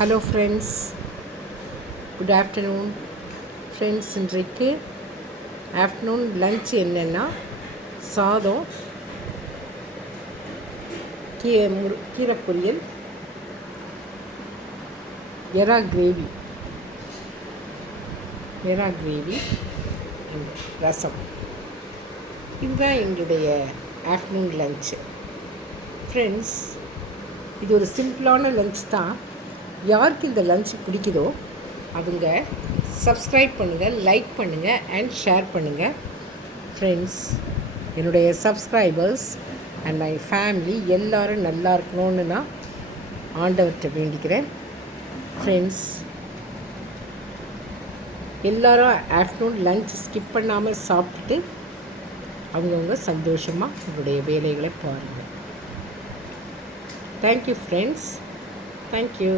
Hello friends, good afternoon friends. இன்றைக்கு afternoon lunch என்னென்னா சாதம், கீரை பொரியல், எறா கிரேவி, ரசம். இதுதான் எங்களுடைய ஆஃப்டர்நூன் லன்ச்சு ஃப்ரெண்ட்ஸ். இது ஒரு சிம்பிளான லன்ச் தான். யாருக்கு இந்த லன்ச் பிடிக்குதோ அவங்க சப்ஸ்கிரைப் பண்ணுங்கள், லைக் பண்ணுங்கள் அண்ட் ஷேர் பண்ணுங்கள் ஃப்ரெண்ட்ஸ். என்னுடைய சப்ஸ்கிரைபர்ஸ் அண்ட் மை ஃபேமிலி எல்லோரும் நல்லா இருக்கணும்னு நான் ஆண்டவர்கிட்ட வேண்டிக்கிறேன் ஃப்ரெண்ட்ஸ். எல்லோரும் ஆஃப்டர்நூன் லன்ச் ஸ்கிப் பண்ணாமல் சாப்பிட்டுட்டு அவங்கவுங்க சந்தோஷமாக உங்களுடைய வேலைகளை பாருங்கள். Thank you friends, thank you.